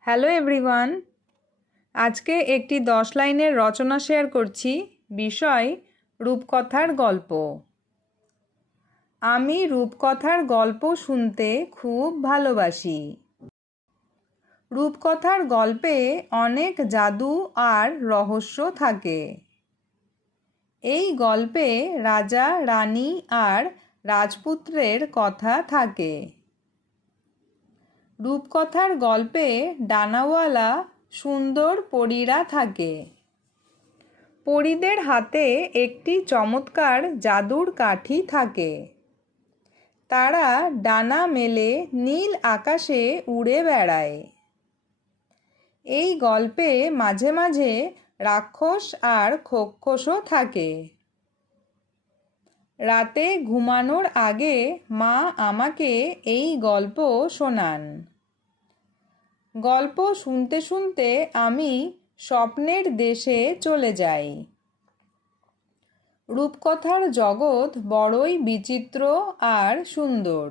Hello everyone, আজকে একটি 10 লাইনের রচনা শেয়ার করছি। বিষয় রূপকথার গল্প। আমি রূপকথার গল্প শুনতে খুব ভালোবাসি। রূপকথার গল্পে অনেক জাদু আর রহস্য থাকে। এই গল্পে রাজা, রানী আর রাজপুত্রের কথা থাকে। রূপকথার গল্পে ডানাওয়ালা সুন্দর পরীরা থাকে। পরীদের হাতে একটি চমৎকার জাদুর কাঠি থাকে। তারা ডানা মেলে নীল আকাশে উড়ে বেড়ায়। এই গল্পে মাঝে মাঝে রাক্ষস আর খোক্কসও থাকে। রাতে ঘুমানোর আগে মা আমাকে এই গল্প শোনান। গল্প শুনতে শুনতে আমি স্বপ্নের দেশে চলে যাই। রূপকথার জগৎ বড়ই বিচিত্র আর সুন্দর।